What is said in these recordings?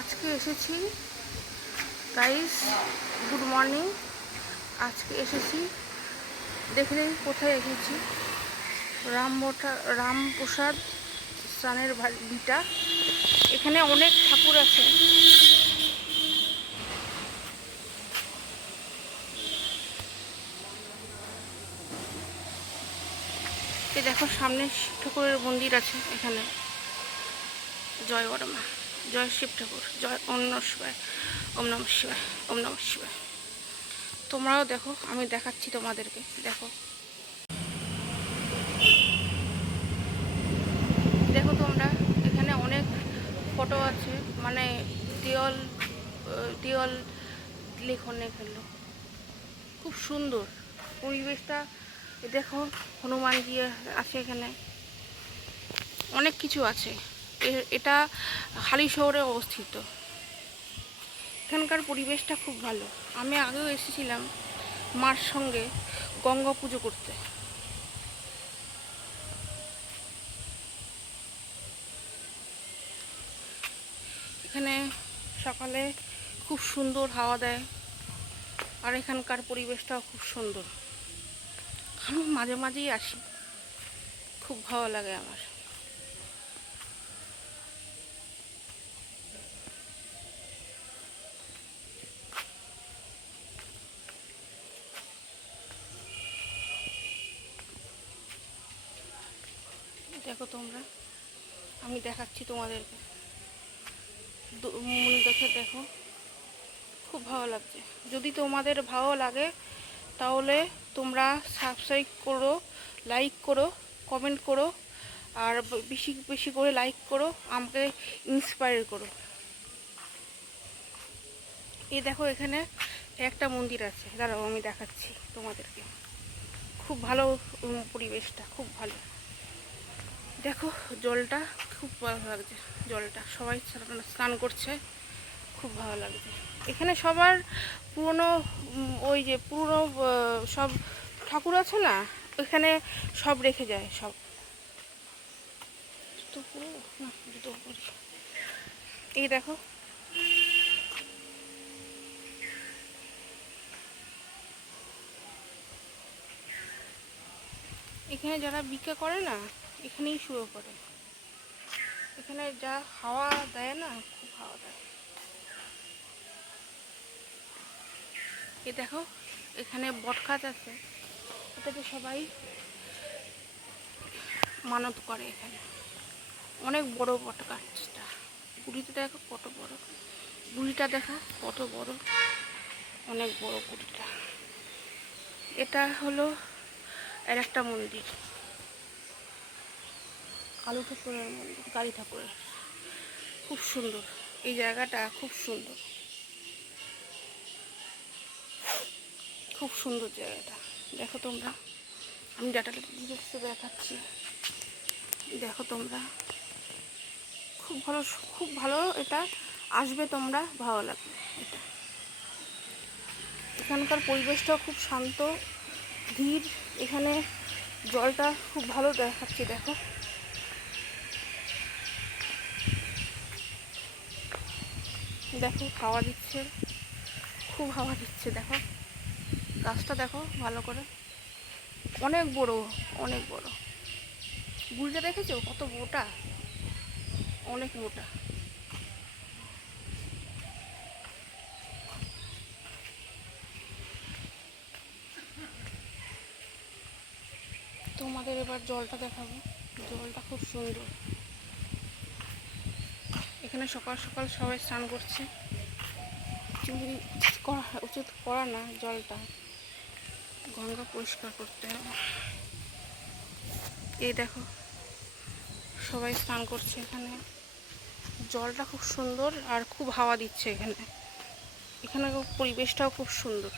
আজকে এসেছি guys, good morning. আজকে এসেছি, দেখলে কোথায় এসেছি, রামপ্রসাদ স্নানের ভিটা। এখানে অনেক ঠাকুর আছে। এই দেখো, সামনে শিব ঠাকুরের মন্দির আছে এখানে। জয় বড়মা, জয় শিব ঠাকুর, জয় ওম নমঃ শিবায়, ওম নমঃ শিবায়, ওম নমঃ শিবায়। তোমরাও দেখো, আমি দেখাচ্ছি তোমাদেরকে। দেখো দেখো তোমরা, এখানে অনেক ফটো আছে, মানে দেওয়াল দেওয়াল লেখনে খেলো, খুব সুন্দর পরিবেশটা। দেখো হনুমানজি আছে এখানে, অনেক কিছু আছে। এটা হালি শহরে অবস্থিত। এখানকার পরিবেশটা খুব ভালো। আমি আগেও এসেছিলাম মার সঙ্গে গঙ্গা পুজো করতে। এখানে সকালে খুব সুন্দর হাওয়া দেয়, আর এখানকার পরিবেশটাও খুব সুন্দর। আমি মাঝে মাঝেই আসি, খুব ভালো লাগে আমার। দেখো তোমরা, আমি দেখাচ্ছি তোমাদেরকে, মূল দেখে দেখো, খুব ভালো লাগছে। যদি তোমাদের ভালো লাগে তাহলে তোমরা সাবস্ক্রাইব করো, লাইক করো, কমেন্ট করো, আর বেশি বেশি করে লাইক করো, আমাকে ইন্সপায়ার করো। এই দেখো, এখানে একটা মন্দির আছে, দাঁড়াও আমি দেখাচ্ছি তোমাদেরকে। খুব ভালো পরিবেশটা, খুব ভালো। দেখো জলটা খুব ভালো লাগছে, জলটা সবাই স্নান করছে, খুব ভালো লাগছে। এখানে সবার পুরনো, ওই যে পুরনো সব ঠাকুর আছে না, ওইখানে সব রেখে যায় সব। তো পুরো না, এই দেখো, এখানে যারা ভিক্ষা করে না, এখানেই শুয়ে পড়ে। এখানে যা হাওয়া দেয় না, খুব হাওয়া দেয়। এই দেখো, এখানে বটগাছ আছে, এটাতে সবাই মানত করে। এখানে অনেক বড় বটগাছটা, গুড়িটা দেখো কত বড়, গুড়িটা দেখো কত বড়, অনেক বড় গুড়িটা। এটা হলো আর একটা মন্দির, কালু ঠাকুরের মন্দির, কালী ঠাকুরের। খুব সুন্দর এই জায়গাটা, খুব সুন্দর, খুব সুন্দর জায়গাটা। দেখো তোমরা, আমি ডাটাটা দেখাচ্ছি। দেখো তোমরা, খুব ভালো, খুব ভালো। এটা আসবে তোমরা, ভালো লাগবে এটা। এখানকার পরিবেশটাও খুব শান্ত, ধীর। এখানে জলটা খুব ভালো দেখাচ্ছি, দেখো। দেখো হাওয়া দিচ্ছে, খুব হাওয়া দিচ্ছে। দেখো গাছটা দেখো ভালো করে, অনেক বড়, অনেক বড়। গুড়িটা দেখেছো কত মোটা, অনেক মোটা। তোমাদের এবার জলটা দেখাবো, জলটা খুব সুন্দর। এখানে সকাল সকাল সবাই স্নান করছে, করা উচিত করা না, জলটা গঙ্গা পরিষ্কার করতে হবে। এই দেখো সবাই স্নান করছে এখানে, জলটা খুব সুন্দর আর খুব হাওয়া দিচ্ছে এখানে। এখানে পরিবেশটাও খুব সুন্দর।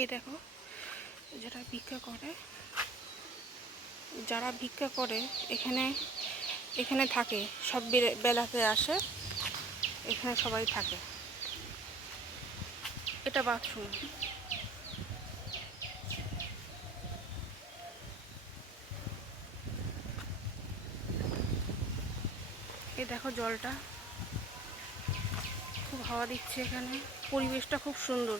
এই দেখো, যারা ভিক্ষা করে, যারা ভিক্ষা করে এখানে, এখানে থাকে, সব বেলাতে আসে, এখানে সবাই থাকে। এটা বাথরুম। এই দেখো জলটা, খুব হাওয়া দিচ্ছে এখানে, পরিবেশটা খুব সুন্দর।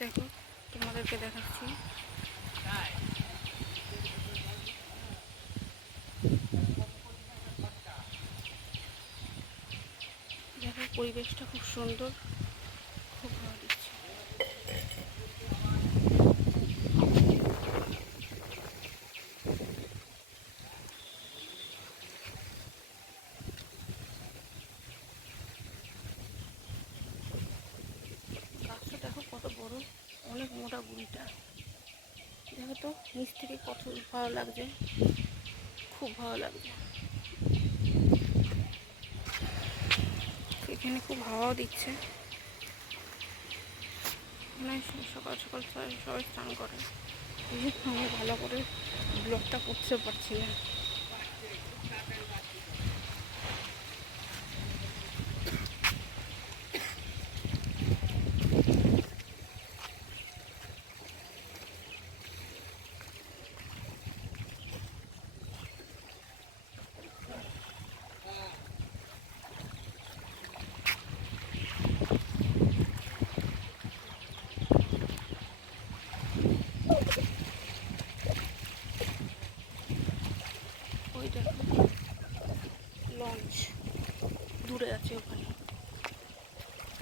দেখো তোমাদেরকে দেখাচ্ছি। দেখো পরিবেশটা খুব সুন্দর, খুব ভালো দিচ্ছে। গাছটা দেখো কত বড়, অনেক মোটা গুড়িটা। দেখো তো নিচ থেকে কত ভালো লাগছে, খুব ভালো লাগছে। এখানে খুব হাওয়াও দিচ্ছে। মানে সকাল সকাল সবাই স্নান করে। আমি ভালো করে ব্লগটা করতে পারছি না। ওই দেখো লঞ্চ দূরে আছে, ওখানে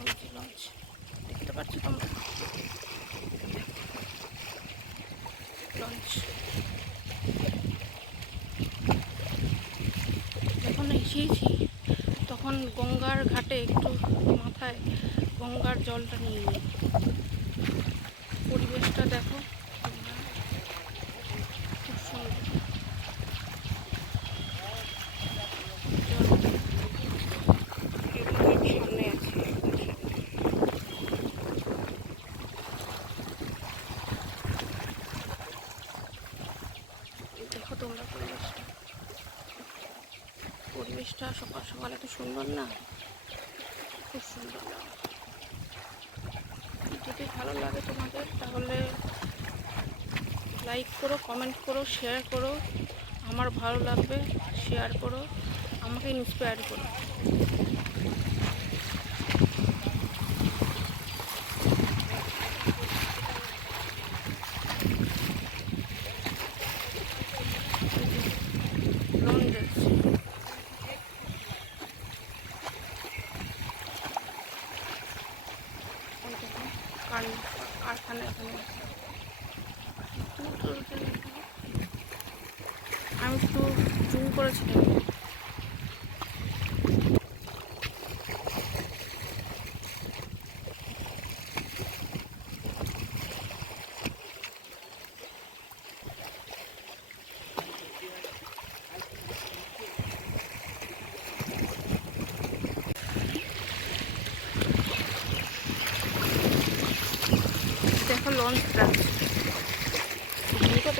ওই যে লঞ্চ দেখতে পাচ্ছ তোমরা, লঞ্চ। যখন এসেছি তখন গঙ্গার ঘাটে একটু মাথায় গঙ্গার জলটা নিয়ে নিই। পরিবেশটা দেখো খুব সুন্দর। সামনে আছে, দেখো তোমরা পরিবেশটা, পরিবেশটা সকাল সকাল এত সুন্দর না, খুব সুন্দর লাগে। যদি ভালো লাগে তোমাদের তাহলে লাইক করো, কমেন্ট করো, শেয়ার করো। আমার ভালো লাগবে, শেয়ার করো, আমাকে ইন্সপায়ার করো। লোন দেখছি, কারখানা এখানে। আমি একটু জুম করেছিলাম। দেখো লঞ্চটা, দেখো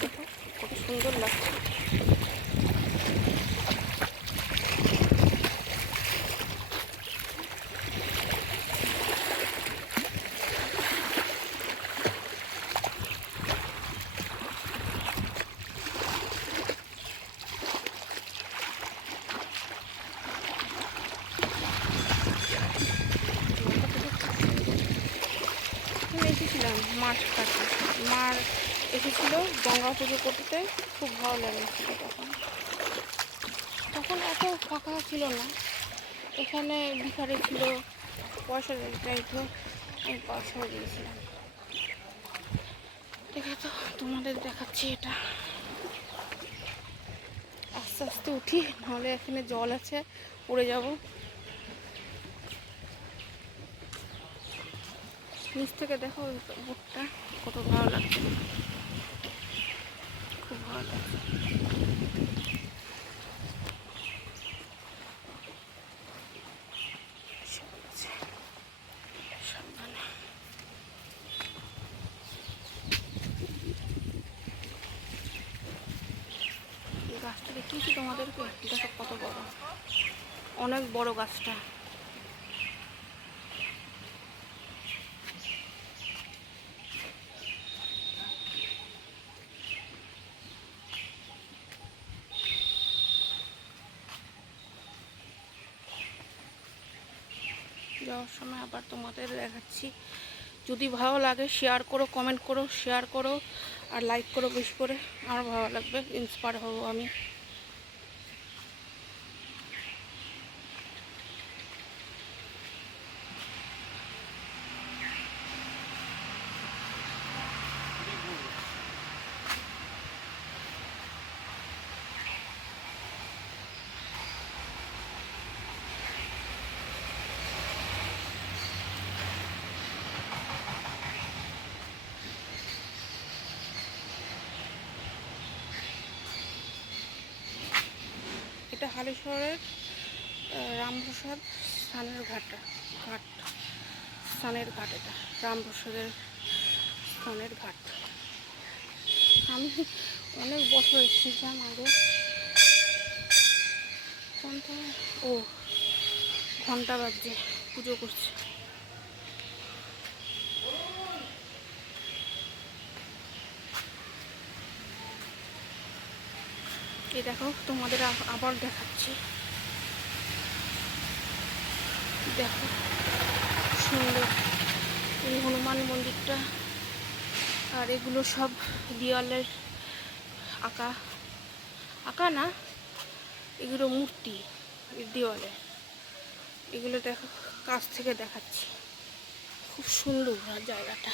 দেখো কত সুন্দর লাগছে। এসেছিলাম মাঠ কাছে, মার এসেছিল গঙ্গা পুজো করতে, খুব ভালো লেগেছিল। তখন তখন এত ফাঁকা ছিল না, এখানে ভিখারি ছিল, পয়সা চাইতো, আমি পয়সাও দিয়েছিলাম। ঠিক আছে, তোমাদের দেখাচ্ছি এটা। আস্তে আস্তে উঠি, নাহলে এখানে জল আছে, পড়ে যাব। নিচ থেকে দেখো বোটটা কত ভালো লাগছে, খুব ভালো লাগছে। গাছটা দেখিয়েছি তোমাদেরকে, দেখো কত বড়, অনেক বড় গাছটা। যাওয়ার সময় আবার তোমাদের দেখাচ্ছি। যদি ভালো লাগে শেয়ার করো, কমেন্ট করো, শেয়ার করো আর লাইক করো বেশি করে, আমার ভালো লাগবে, ইন্সপায়ার হব আমি। এটা হালিশহরের রামপ্রসাদ স্নানের ঘাট, স্নানের ঘাট। এটা রামপ্রসাদের স্নানের ঘাট। আমি অনেক বছর এসেছিলাম আগে। ও ঘন্টা বাজছে, পুজো করছে। এই দেখো তোমাদের আবার দেখাচ্ছি, দেখো সুন্দর এই হনুমান মন্দিরটা। আর এগুলো সব দেওয়ালের আঁকা, আঁকা না, এগুলো মূর্তি দেওয়ালে। এগুলো দেখো কাছ থেকে দেখাচ্ছি, খুব সুন্দর জায়গাটা।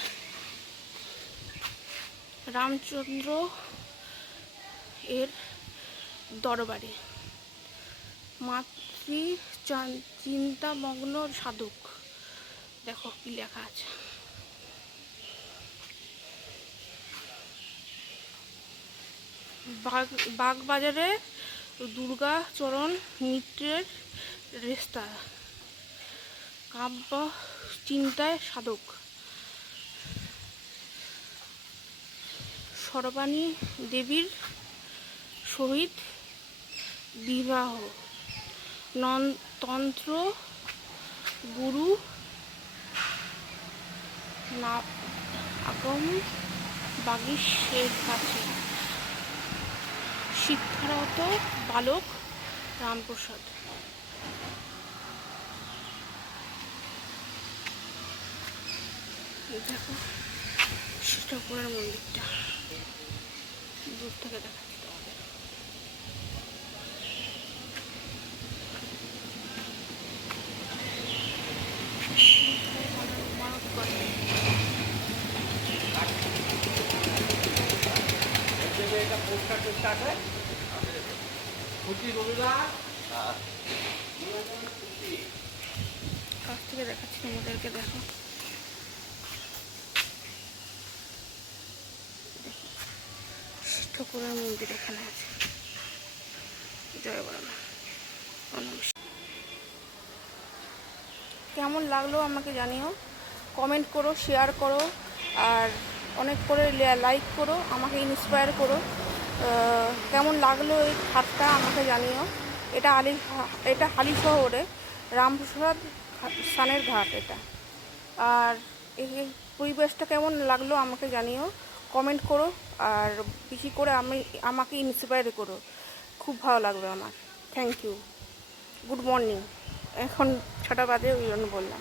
রামচন্দ্র এর দরবারে মাতৃ চিন্তামগ্ন সাধক, দেখো কি লেখা আছে। বাগবাজারে দুর্গাচরণ মিত্রের রেস্তা, কাব্য চিন্তায় সাধক। সর্বাণী দেবীর সহিত বিবাহ, তন্ত্র গুরু না আগম বাগীশের কাছে শিক্ষারত বালক রামপ্রসাদ। দেখো ঠাকুরের মন্দিরটা দূর থেকে দেখাচ্ছি তোমাদের। কাছ থেকে দেখাচ্ছি তোমাদেরকে, দেখো ঠাকুরের মন্দির এখানে আছে। জয় বলো। কেমন লাগলো আমাকে জানিও, কমেন্ট করো, শেয়ার করো আর অনেক করে লাইক করো, আমাকে ইন্সপায়ার করো। কেমন লাগলো এই ঘাটটা আমাকে জানিও। এটা হালিশহরে রামপ্রসাদ স্নানের ঘাট এটা। আর এই পরিবেশটা কেমন লাগলো আমাকে জানিও, কমেন্ট করো আর বেশি করে আমাকে ইন্সপায়ার করো, খুব ভালো লাগবে আমার। Thank you. গুড মর্নিং, এখন 6টা বাজে, ওই জন্য বললাম।